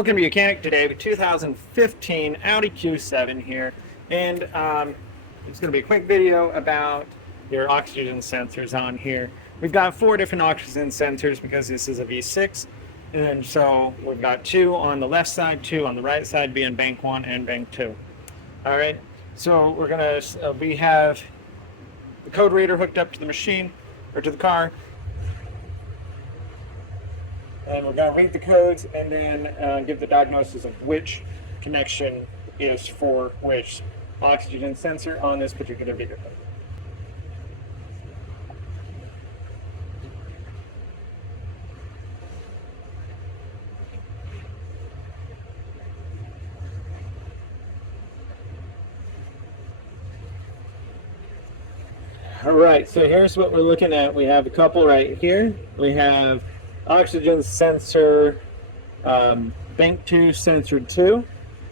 Welcome to Mechanic today with 2015 Audi Q7 here, and it's going to be a quick video about your oxygen sensors on here. We've got 4 different oxygen sensors because this is a V6, and so we've got 2 on the left side, 2 on the right side, being bank 1 and bank 2. All right, so we're going to we have the code reader hooked up to the machine or to the car. And we're going to read the codes and then give the diagnosis of which connection is for which oxygen sensor on this particular vehicle. All right, so here's what we're looking at. We have a couple right here. We have oxygen sensor bank 2 sensor 2,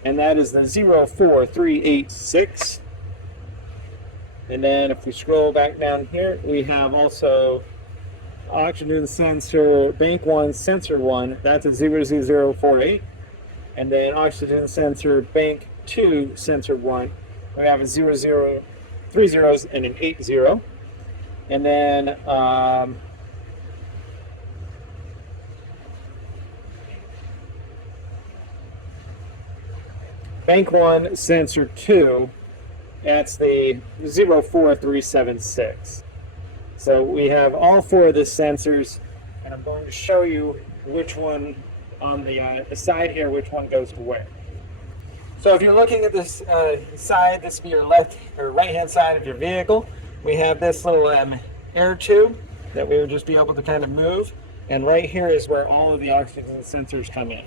and that is the 04386. And then if we scroll back down here, we have also oxygen sensor bank 1 sensor 1, that's a 00048. And then oxygen sensor bank 2 sensor 1, we have a 00, 3 zeros and an 80. And then bank 1 sensor 2, that's the 04376. So we have all 4 of the sensors, and I'm going to show you which one on the side here, which one goes to where. So if you're looking at this side, this would be your left or right hand side of your vehicle. We have this little air tube that we would just be able to kind of move, and right here is where all of the oxygen sensors come in.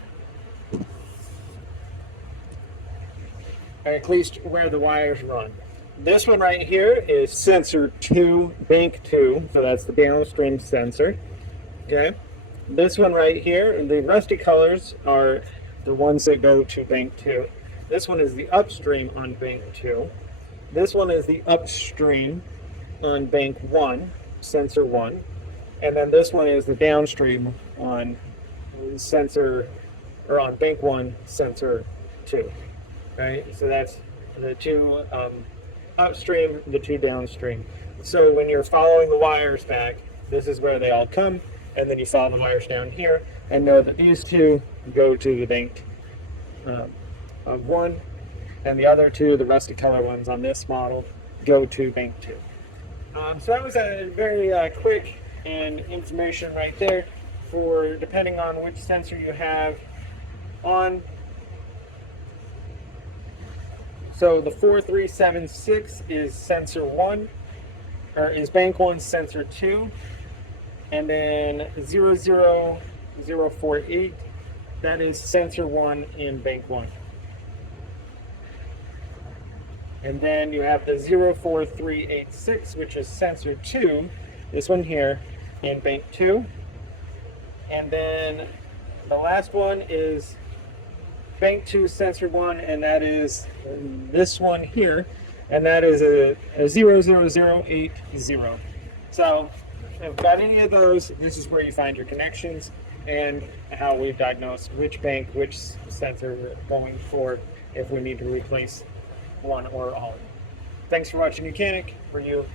At least where the wires run. This one right here is sensor 2, bank 2, so that's the downstream sensor. Okay. This one right here, the rusty colors are the ones that go to bank 2. This one is the upstream on bank 2. This one is the upstream on bank 1, sensor 1. And then this one is the downstream on sensor, or on bank 1, sensor 2. Right, so that's the 2 upstream, the 2 downstream. So when you're following the wires back, this is where they all come, and then you follow the wires down here and know that these 2 go to the bank of 1, and the other 2, the rusty color ones on this model, go to bank 2. So that was a very quick and information right there for depending on which sensor you have on. So the 4376 is sensor 1, or is bank 1 sensor 2, and then 00048, that is sensor 1 in bank 1. And then you have the 04386, which is sensor 2, this one here, in bank 2. And then the last one is bank 2 sensor 1, and that is this one here, and that is a 00080. So if you've got any of those, this is where you find your connections and how we diagnose which bank, which sensor we're going for if we need to replace one or all. Thanks for watching Mechanic, for you.